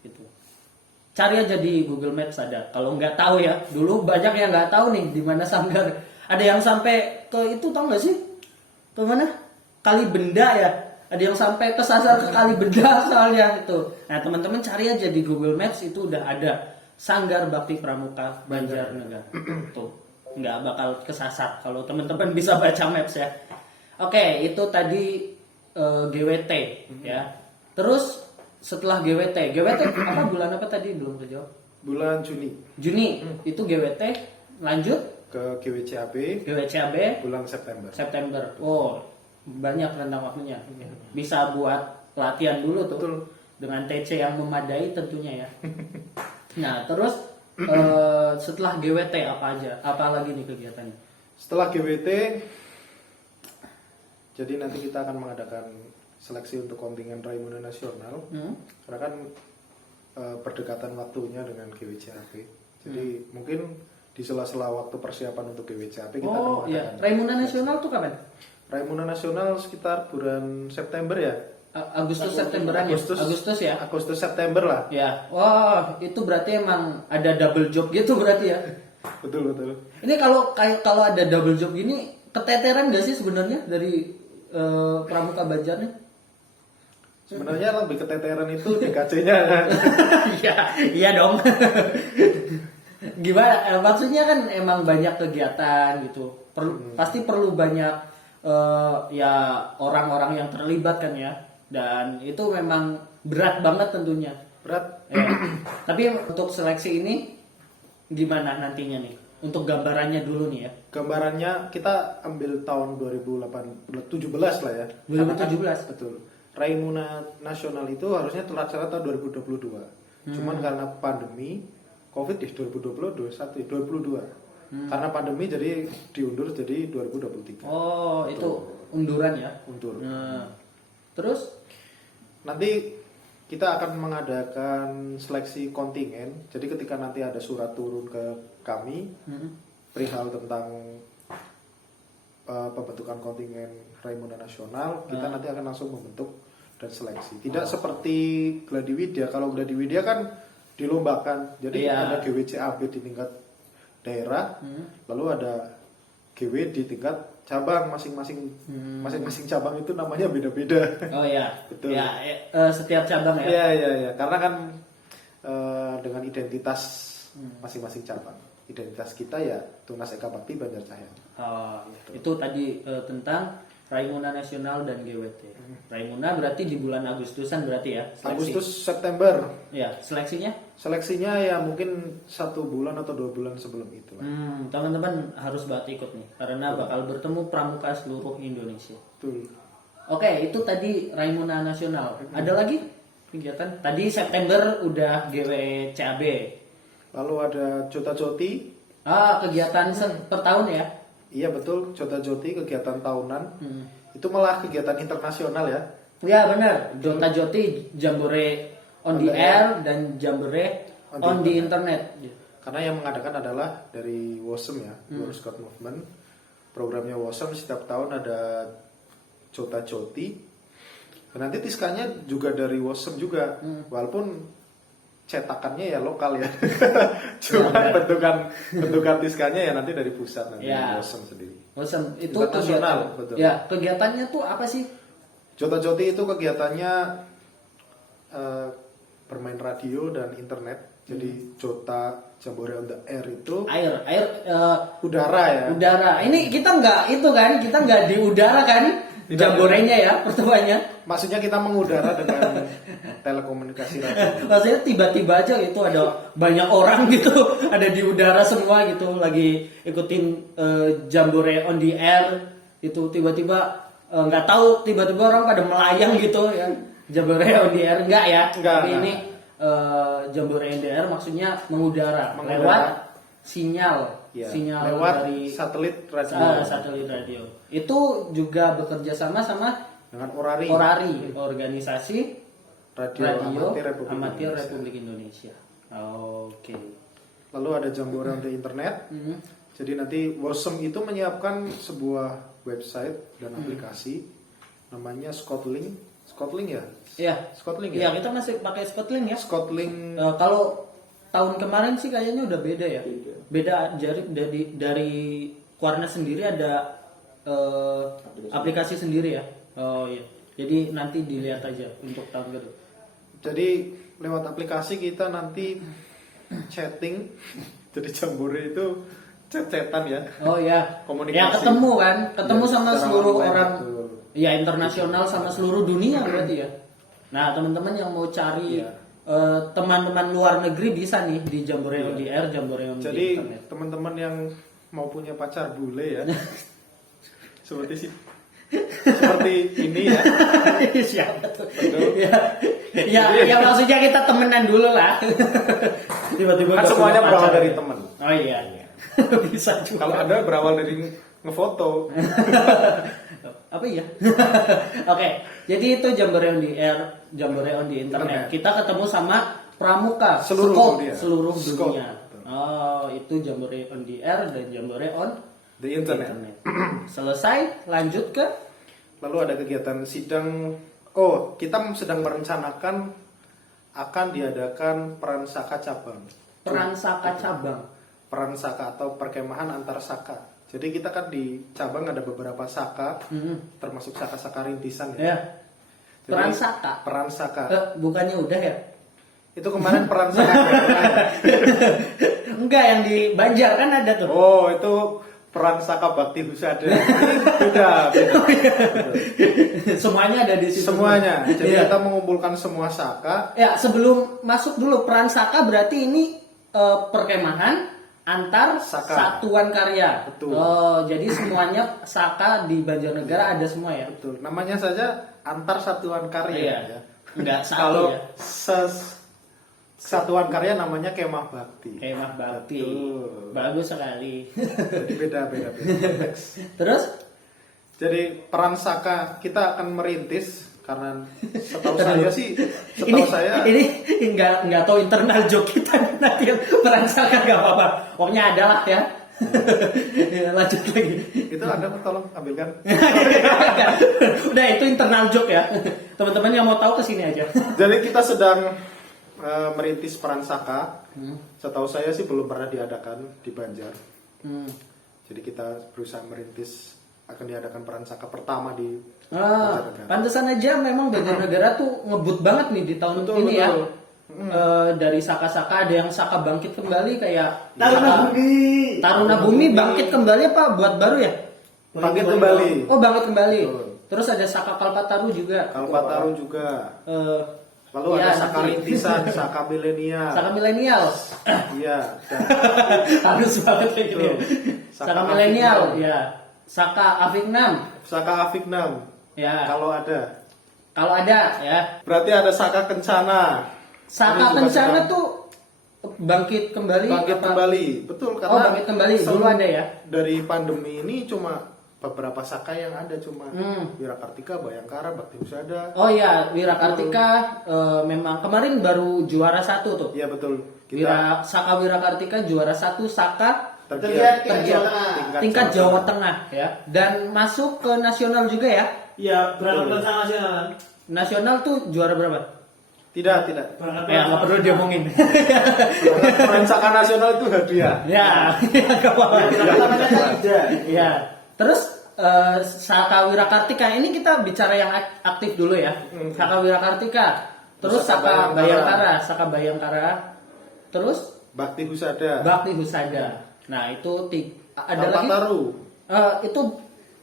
gitu. Cari aja di Google Maps ada. Kalau nggak tahu ya, dulu banyak yang nggak tahu nih di mana Sanggar. Ada yang sampai ke itu tau nggak sih? Ke mana? Kalibenda ya. Ada yang sampai kesasar ke Kalibenda soalnya itu. Nah teman-teman cari aja di Google Maps itu udah ada Sanggar Bakti Pramuka Banjarnegara. Tuh nggak bakal kesasar kalau teman-teman bisa baca maps ya. Oke, itu tadi GWT ya. Terus setelah GWT apa bulan apa tadi belum kejawab? bulan Juni Juni itu GWT, lanjut ke GWCAB GWCAB bulan September. September. Oh, banyak rentang waktunya. Bisa buat pelatihan dulu tuh. Betul. Dengan TC yang memadai tentunya ya. Nah, terus setelah GWT apa aja? Apa lagi nih kegiatannya? Setelah GWT, jadi nanti kita akan mengadakan seleksi untuk kontingen Raimuna Nasional. Karena kan berdekatan waktunya dengan GWCAB. Jadi mungkin di sela-sela waktu persiapan untuk GWCAB kita akan Oh iya, mengadakan Raimuna Nasional tuh kapan? Raimuna Nasional sekitar bulan September ya. Agustus Septemberan ya? Agustus ya? Agustus September lah. Ya. Wah, itu berarti emang ada double job gitu berarti ya. Betul betul. Ini kalau ada double job gini keteteran gak sih sebenarnya dari Pramuka Banjarnya? Sebenarnya lebih keteteran itu di KC-nya. Iya, iya dong. Gimana? Maksudnya kan emang banyak kegiatan gitu. Pasti perlu banyak ya orang-orang yang terlibat kan ya. Dan itu memang berat banget tentunya. Berat. Ya. Tapi untuk seleksi ini gimana nantinya nih? Untuk gambarannya dulu nih ya. Gambarannya kita ambil tahun 2017 lah ya. 2017. Karena kan, betul. Raimuna Nasional itu harusnya terlaksana tahun 2022. Cuman karena pandemi Covid di 2022. Karena pandemi jadi diundur jadi 2023. Oh, itu unduran ya. Undur. Nah, terus Nanti kita akan mengadakan seleksi kontingen. Jadi ketika nanti ada surat turun ke kami perihal tentang pembentukan kontingen Raimuna Nasional, kita nanti akan langsung membentuk dan seleksi. Tidak seperti Gladi Widya. Kalau Gladi Widya kan dilombakan. Jadi ada GWCAB di tingkat daerah, lalu ada GW di tingkat cabang masing-masing. Masing-masing cabang itu namanya beda-beda. oh ya. Betul. Ya, setiap cabang ya. Iya. Karena kan dengan identitas masing-masing cabang. Identitas kita ya Tunas Eka Bakti Banjar Cahaya. Oh, itu tadi tentang Raimuna Nasional dan GWT. Raimuna berarti di bulan Agustusan berarti ya? Seleksi. Agustus September. Ya, seleksinya? Seleksinya ya mungkin 1 bulan atau 2 bulan sebelum itu. Teman-teman harus banget ikut nih, karena bakal bertemu pramuka seluruh Indonesia. Betul. Oke, itu tadi Raimuna Nasional. Ada lagi kegiatan? Tadi September udah GWCAB. Lalu ada Jota Joti. Kegiatan per tahun ya? Iya betul, Jota Joti kegiatan tahunan. Itu malah kegiatan internasional ya. Ya benar, Jota Joti Jambore on the air dan Jambore on the internet. Karena yang mengadakan adalah dari WOSM ya, World Scout Movement. Programnya WOSM setiap tahun ada Jota Joti. Dan nanti tiskanya juga dari WOSM juga, walaupun cetakannya ya lokal ya. Cuma bentukan tiskanya ya nanti dari pusat nanti WOSM sendiri. WOSM itu nasional, betul. Ya, kegiatannya tuh apa sih? Jota Joti itu kegiatannya bermain radio dan internet. Jadi Jota Jambore on the air itu udara ya. Udara. Ini kita nggak di udara kan? Jamborenya ya pertemuannya. Maksudnya kita mengudara dengan telekomunikasi radio. Maksudnya tiba-tiba aja itu ada banyak orang gitu, ada di udara semua gitu, lagi ikutin Jambore on the air itu tiba-tiba nggak tahu tiba-tiba orang pada melayang gitu ya. Jambore on the air enggak ya? Tapi ini Jambore on the air maksudnya mengudara. Lewat sinyal. Ya, sinyal lewat dari satelit radio. Satelit radio. Itu juga bekerja sama dengan Orari, organisasi radio amatir Republik Indonesia. Oke. Lalu ada Jambore on the internet. Jadi nanti WOSM itu menyiapkan sebuah website dan aplikasi namanya Scoutlink. Scoutlink ya? Iya. Scoutlink ya? ya? Iya, kita masih pakai Scoutlink ya. Scoutlink. Kalau tahun kemarin sih kayaknya udah beda ya. Beda dari Kuarna sendiri ada aplikasi sendiri ya. Oh iya. Jadi nanti dilihat aja untuk tahun kedua. Jadi lewat aplikasi kita nanti chatting. Jadi Jambore itu chat-chatan ya. Oh ya. Komunikasi. Ya ketemu Ya, sama seluruh online, orang. betul. Ya internasional sama seluruh dunia berarti ya. Nah teman-teman yang mau cari teman-teman luar negeri bisa nih di Jambore on the Air, Jambore on the Jadi Internet. teman-teman yang mau punya pacar bule ya, seperti ini ya. Siapa tuh? Betul. Ya maksudnya kita temenan dulu lah. Tiba-tiba Kan gak semuanya punya berawal pacar dari ya. teman. Oh iya. Bisa juga. Kalau ada berawal dari ngefoto. Apa ya? Oke, jadi itu Jambore on the Air, Jambore on the Internet. Kita ketemu sama pramuka Seluruh Scott dunia. seluruh Scott, dunia. betul. Oh, itu Jambore on the Air dan Jambore on Di internet. Selesai, lanjut ke Lalu ada kegiatan sidang. Oh, kita sedang merencanakan akan diadakan peran saka cabang. peran saka cabang. Peran saka atau perkemahan antar saka. Jadi kita kan di cabang ada beberapa saka, termasuk saka-saka rintisan ya. Ya. Jadi, Peran saka. Peran saka. Bukannya udah ya? Itu kemarin peran saka. Enggak, yang di Banjar kan ada tuh. Oh, itu peran saka bakti husada. Ini beda. Semuanya ada di situ. Semuanya. Jadi Iya. kita mengumpulkan semua saka. Ya, sebelum masuk dulu peran saka berarti ini perkemahan antar Saka. satuan karya. Betul. Oh, jadi semuanya saka di Banjarnegara ada semua ya? Betul. Namanya saja antar satuan karya. Iya. Ya. Enggak satu Kalau ya. satuan karya namanya kemah bakti. Kemah bakti. Betul. Bagus sekali. Jadi beda-beda konteks. Terus Jadi peran saka kita akan merintis karena setahu saya sih, ini nggak tahu internal joke kita nanti yang peran saka nggak apa-apa. Pokoknya ada lah ya. Lanjut lagi. itu Anda tolong ambilkan. Udah itu internal joke ya. Teman-teman yang mau tahu kesini aja. Jadi kita sedang merintis peran saka. Setahu saya sih belum pernah diadakan di Banjar. Jadi kita berusaha merintis akan diadakan peran saka pertama di Banjarnegara. Pantesan aja memang Banjarnegara tuh ngebut banget nih di tahun Betul, ini ya. betul. Dari saka-saka ada yang saka bangkit kembali kayak Taruna Bumi. Taruna Bumi bangkit kembali apa buat baru ya? Bangkit kembali. Oh bangkit kembali. Betul. Terus ada saka Kalpataru juga. Kalpataru juga. Eh, Lalu ya, ada saka nanti. rintisan, saka milenial. Saka milenial. Iya. dan Halus banget kayak gini. Betul. Saka Saka milenial, Afiknam. ya. Saka Afiknam, Saka Afiknam. ya. Kalau ada. Kalau ada, ya. Berarti ada saka kencana. Saka Ini juga kencana sedang tuh bangkit kembali. bangkit apa? kembali. Betul karena Oh, bangkit kembali. Dulu ada ya. Dari pandemi ini cuma beberapa saka yang ada cuma Hmm. Wirakartika, Bayangkara, Bakti Husada. Oh iya, Wirakartika memang kemarin baru juara 1 tuh. Iya betul. Saka Wirakartika juara 1 Saka tergiat tergiat tingkat Jawa Tengah ya. Dan masuk ke nasional juga ya. Ya, berangkat peran nasional. Nasional tuh juara berapa? Tidak. Berangkat Ya nggak perlu diomongin. Peran saka nasional itu hadiah. Ya, nggak apa-apa. Tidak. Ya. Terus Saka Wirakartika ini kita bicara yang aktif dulu ya. Saka Wirakartika. Terus Saka Bayangkara, Saka Bayangkara. Terus Bakti Husada. Bakti Husada. Nah, itu ada lagi. Kalpataru. Itu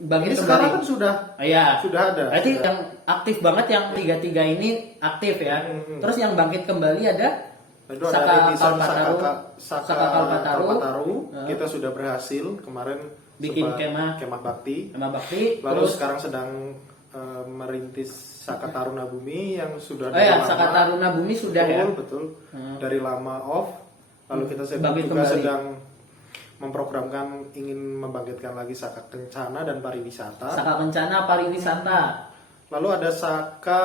bagi Ini sekarang kan sudah Iya. sudah ada. Berarti yang aktif banget yang tiga ini aktif ya. Terus yang bangkit kembali ada Itu ada Saka rintisan Kalpataru. Saka Kalpataru. Kalpataru. Kita sudah berhasil kemarin Bikin kemah bakti. sama Bakti. Lalu Terus sekarang sedang merintis Saka Taruna Bumi yang sudah oh ya, Saka Taruna Bumi sudah ya. betul. Dari lama off. Lalu kita Bangkit juga kembali. sedang memprogramkan ingin membangkitkan lagi Saka Kencana dan pariwisata. Saka Kencana Pariwisata. Lalu ada Saka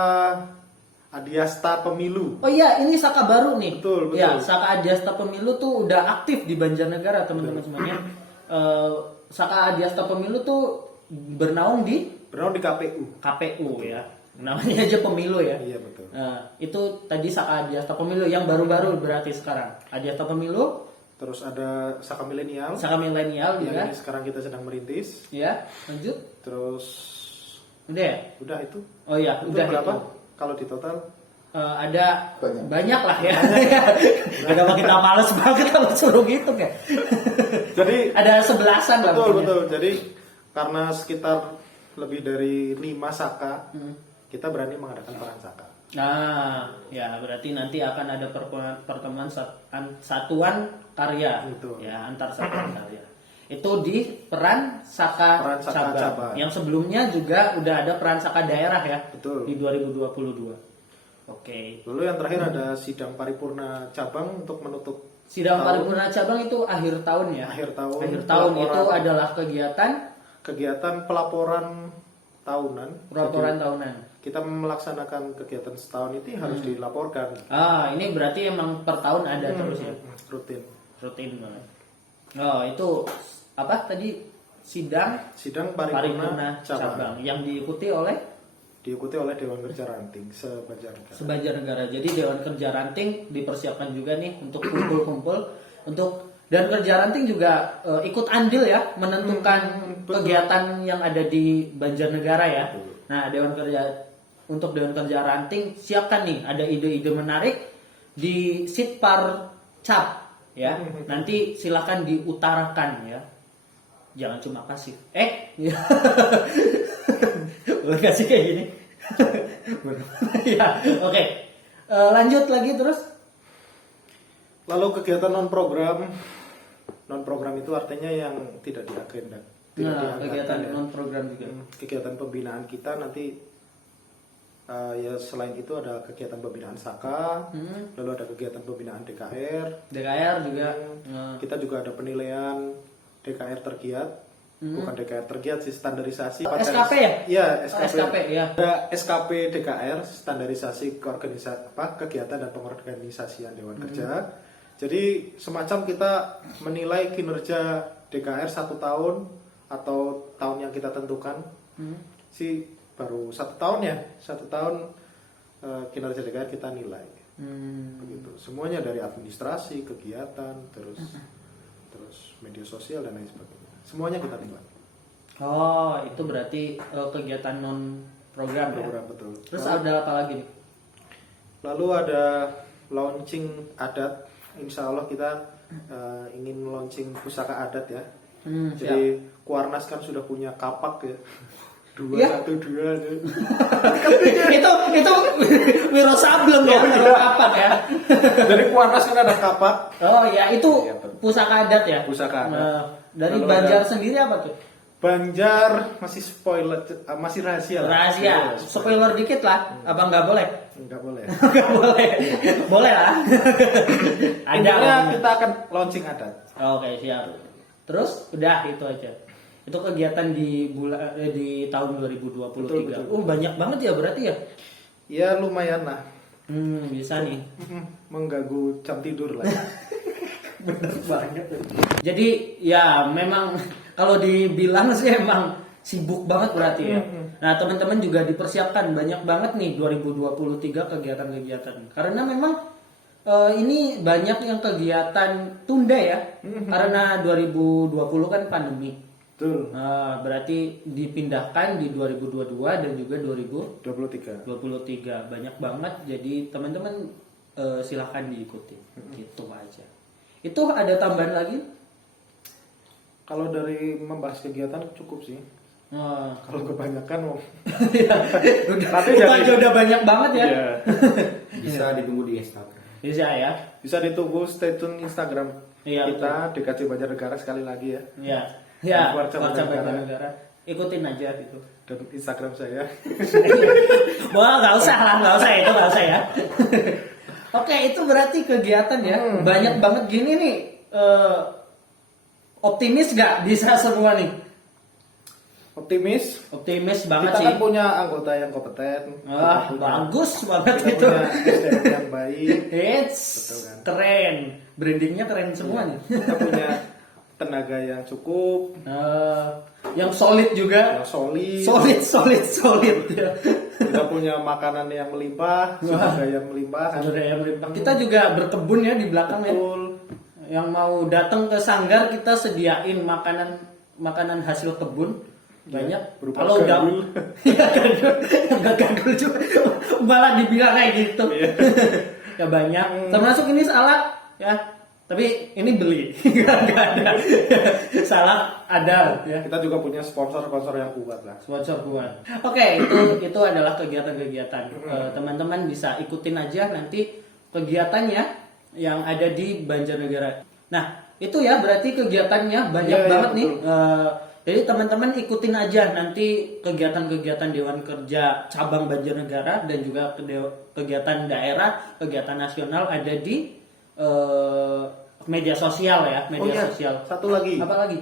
Adiasta Pemilu. Oh iya, ini Saka baru nih. Betul. Ya, Saka Adiasta Pemilu tuh udah aktif di Banjarnegara, teman-teman semuanya. Saka Adiasta Pemilu tuh bernaung di KPU. KPU ya. Namanya aja pemilu ya. Iya betul. Itu tadi Saka Adiasta Pemilu yang baru-baru berarti sekarang. Adiasta Pemilu, Terus ada Saka Milenial. Saka Milenial Yang juga. ini sekarang kita sedang merintis. Ya, lanjut. Terus Udah ya? udah itu. Oh iya, Itu udah berapa? itu. Kalau di total? Ada Banyak. banyak lah ya. Kenapa kita males banget kalau suruh gitu ya? Jadi Ada 11-an lah. betul pokoknya. betul. Jadi karena sekitar lebih dari 5 saka, kita berani mengadakan peran saka. Nah, ya berarti nanti akan ada pertemuan satuan karya, Betul. ya antar satuan karya. Itu di Peran Saka Cabang. Yang sebelumnya juga udah ada Peran Saka daerah ya. Betul. Di 2022. Oke. Lalu yang terakhir ada sidang paripurna cabang untuk menutup Sidang tahun. paripurna cabang itu akhir tahun ya. Akhir tahun. Akhir tahun itu Pelaporan. adalah kegiatan Pelaporan tahunan. laporan Jadi, tahunan. kita melaksanakan kegiatan setahun itu harus dilaporkan. Ah, ini berarti emang per tahun ada terus ya. Rutin. Rutin banget. Oh, itu apa tadi sidang Sidang paripurna paripurna cabang cabang yang diikuti oleh Dewan Kerja Ranting se-Banjarnegara. Sebanjarnegara. Jadi Dewan Kerja Ranting dipersiapkan juga nih untuk kumpul-kumpul dan Kerja Ranting juga ikut andil ya menentukan betul. kegiatan yang ada di Banjarnegara ya. Betul. Nah, untuk Dewan Kerja Ranting siapkan nih ada ide-ide menarik di Sitpar Cap ya. Nanti silakan diutarakan ya. Jangan cuma kasih. Boleh kasih kayak gini. Ya, oke. Lanjut lagi terus. Lalu kegiatan non-program itu artinya yang tidak di agenda. Tidak Nah, dianggarkan kegiatan ya. non program juga. Kegiatan pembinaan kita nanti ya selain itu ada kegiatan pembinaan Saka, lalu ada kegiatan pembinaan DKR. DKR juga. Kita juga ada penilaian DKR tergiat, bukan DKR tergiat sih, standarisasi. SKP ya? Iya, SKP ya. Ada SKP DKR, standarisasi kegiatan dan pengorganisasian Dewan Kerja. Jadi semacam kita menilai kinerja DKR 1 tahun atau tahun yang kita tentukan. Sih baru 1 tahun ya, 1 tahun kinerja DKR kita nilai. Begitu. Semuanya dari administrasi, kegiatan, terus media sosial dan lain sebagainya. Semuanya kita nilai. Oh, itu berarti kegiatan non program ya. Program betul. Terus ada apa lagi nih? Lalu ada launching adat. Insya Allah kita ingin launching pusaka adat ya. Jadi Kuarnas kan sudah punya kapak ya. 212 itu Wiro Sableng ya, kapak ya. Dari Kuarnas kan ada kapak. Oh ya, itu Iya, betul. pusaka adat ya. Pusaka adat. Dari Lalu Banjar ada- sendiri apa tuh? Banjar masih spoiler, masih rahasia lah. Rahasia. Iya, Spoiler dikit lah. Apa nggak boleh? Enggak boleh. Nggak boleh. Boleh lah. Ada. Intinya apa? kita akan launching adat. Oke, siap. Terus udah itu aja. Itu kegiatan di di tahun 2023. Betul. Banyak banget ya berarti ya. Ya lumayan lah. Bisa nih. Mengganggu jam tidur lah. Bener banget. Jadi ya memang kalau dibilang sih emang sibuk banget berarti ya. Nah, teman-teman juga dipersiapkan banyak banget nih 2023 kegiatan-kegiatan. Karena memang ini banyak yang kegiatan tunda ya. Karena 2020 kan pandemi. Betul. Berarti dipindahkan di 2022 dan juga 23. 2023. Banyak banget. Jadi teman-teman silahkan diikuti. Gitu aja. Itu ada tambahan lagi? Kalau dari membahas kegiatan cukup sih. Kalau kebanyakan mau. Udah banyak banget ya. Iya. Bisa ditunggu di Instagram. Bisa ya. Bisa ditunggu, stay tune Instagram Iya, kita DKC Banjarnegara sekali lagi ya. Iya. Ya, Warca Warca Banjarnegara. Banjarnegara. Ikutin aja gitu. Dan Instagram saya. Wah, nggak usah itu nggak usah ya. Oke, itu berarti kegiatan ya. Banyak banget gini nih. Optimis nggak bisa semua nih? Optimis. Optimis banget Kita sih. kan punya anggota yang kompeten. Wah, Kita punya- bagus banget kita itu. punya SDM yang baik. Hits, Betul kan? keren. Brandingnya keren semua nih. Kita punya tenaga yang cukup, Yang solid juga. yang solid. Solid ya. Kita punya makanan yang melimpah, sumber daya melimpah. Sumber daya melimpah. Kita juga berkebun ya di belakang ya. Betul. Yang mau datang ke sanggar kita sediain makanan hasil kebun banyak. berupa Kalau udah gandul. ya gandul, enggak gandul juga. Malah dibilang kayak gitu. Iya. Ya banyak. Termasuk ini salad ya. Tapi ini beli. Enggak ada. Salam ada ya. Kita juga punya sponsor-sponsor yang kuat lah. Sponsor kuat. Oke, itu adalah kegiatan-kegiatan. Teman-teman bisa ikutin aja nanti kegiatannya yang ada di Banjarnegara. Nah, itu ya berarti kegiatannya banyak Iya, banget betul. nih. Jadi teman-teman ikutin aja nanti kegiatan-kegiatan Dewan Kerja Cabang Banjarnegara dan juga kegiatan daerah, kegiatan nasional ada di media sosial ya, media sosial. Satu lagi. Apa lagi?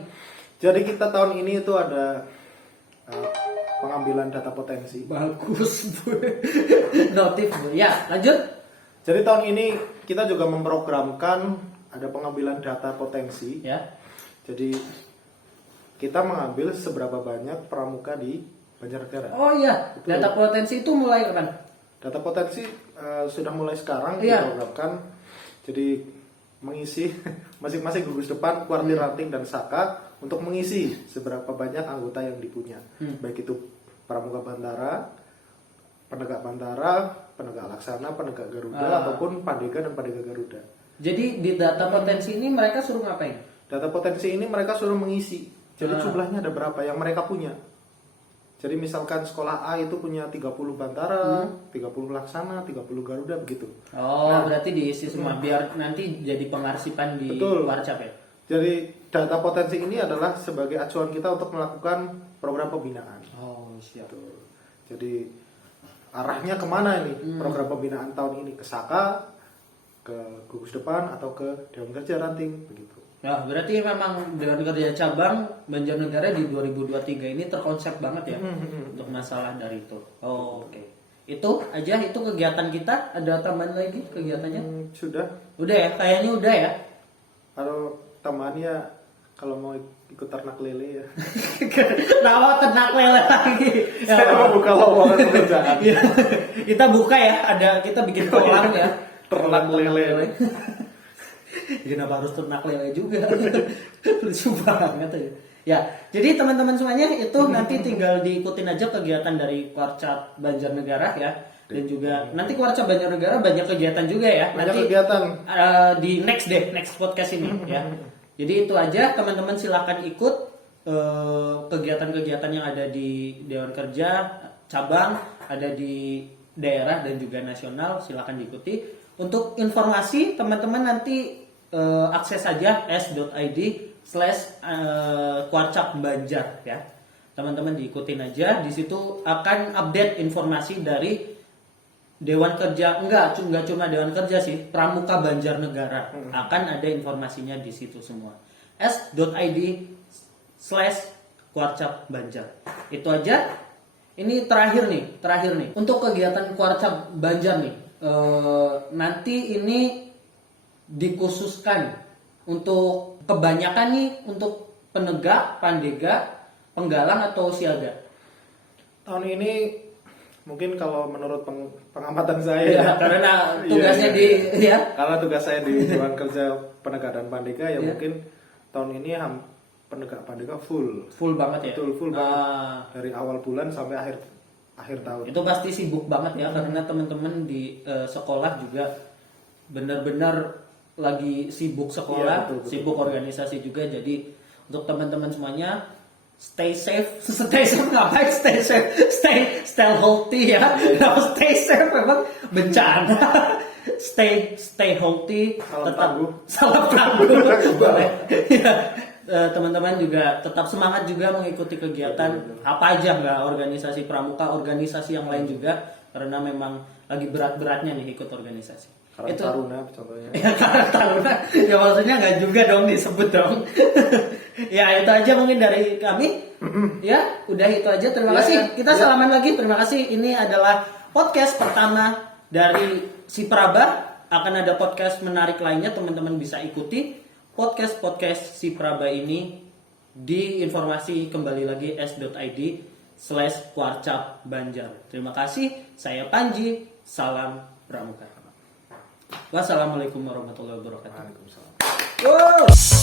Jadi kita tahun ini itu ada pengambilan data potensi. Bagus. Notif. Ya, lanjut. Jadi tahun ini kita juga memprogramkan ada pengambilan data potensi. Ya. Jadi kita mengambil seberapa banyak pramuka di Banjarnegara. Oh iya, Betul. data potensi itu mulai kapan? Data potensi sudah mulai sekarang Iya. diprogramkan. Jadi mengisi masing-masing gugus depan, kuartir ranting dan saka untuk mengisi seberapa banyak anggota yang dipunya. Baik itu pramuka bantara, penegak bantara, penegak laksana, penegak Garuda ataupun pandega dan pandega Garuda. Jadi di data potensi ini mereka suruh ngapain? Data potensi ini mereka suruh mengisi. Jadi jumlahnya ada berapa yang mereka punya. Jadi misalkan sekolah A itu punya 30 bantara, 30 laksana, 30 Garuda begitu. Oh, berarti diisi semua biar nanti jadi pengarsipan di Betul. Warcap ya. Jadi data potensi ini adalah sebagai acuan kita untuk melakukan program pembinaan. Oh, siap. Tuh. Jadi arahnya kemana ini program pembinaan tahun ini? Ke Saka, ke gugus depan atau ke Dewan Kerja Ranting begitu. Nah, berarti memang Dewan Kerja Cabang Banjarnegara di 2023 ini terkonsep banget ya untuk masalah dari itu. Oh, oke. Itu aja itu kegiatan kita. Ada tambahan lagi kegiatannya? Sudah. Udah ya, kayaknya udah ya. Kalau tambahannya kalau mau ikut ternak lele ya. Kenapa ternak lele lagi? Saya mau buka lowongan pekerjaan. Iya. Kita buka ya, kita bikin kolam ya. Ternak lele. Kenapa harus ternak lele juga? Lucu banget ya. Ya, jadi teman-teman semuanya itu nanti tinggal diikutin aja kegiatan dari Warcap Banjarnegara ya. Dan juga nanti Warcap Banjarnegara banyak kegiatan juga ya. Banyak Nanti kegiatan. di next podcast ini ya. Jadi itu aja, teman-teman silakan ikut kegiatan-kegiatan yang ada di Dewan Kerja Cabang, ada di daerah dan juga nasional, silakan diikuti. Untuk informasi teman-teman nanti akses saja s.id/Warcap Banjar ya. Teman-teman diikutin aja, di situ akan update informasi dari Dewan Kerja, enggak cuma Dewan Kerja sih, Pramuka Banjarnegara akan ada informasinya di situ semua. s.id/Warcap Banjar. Itu aja. Ini terakhir nih untuk kegiatan Warcap Banjar nih. Nanti ini dikhususkan untuk kebanyakan nih untuk penegak, pandega, penggalang atau siaga. Tahun ini mungkin kalau menurut pengamatan saya Ya, karena tugasnya karena tugas saya di Dewan Kerja Penegak dan Pandega ya Iya. mungkin tahun ini penegak pandega full banget ya. betul full banget dari awal bulan sampai akhir tahun. Itu pasti sibuk banget ya karena teman-teman di sekolah juga benar-benar lagi sibuk sekolah, Iya, betul. sibuk organisasi juga. Jadi untuk teman-teman semuanya stay safe ngapain stay safe, stay healthy ya. Stay safe memang bencana. stay healthy, salam tangguh. Boleh. Ya. Teman-teman juga tetap semangat juga mengikuti kegiatan apa aja, nggak organisasi pramuka, organisasi yang lain juga, karena memang lagi berat-beratnya nih ikut organisasi. Karang Itu Taruna contohnya. ya Karang Taruna ya maksudnya nggak juga dong disebut dong. Ya itu aja mungkin dari kami. Ya udah itu aja, terima kasih. Kita salaman lagi, terima kasih. Ini adalah podcast pertama dari si Praba. Akan ada podcast menarik lainnya, teman-teman bisa ikuti podcast si Praba ini di informasi kembali lagi s.id/Warcap Banjar. Terima kasih, saya Panji, salam Pramuka. Wassalamualaikum warahmatullahi wabarakatuh. Waalaikumsalam. Wow.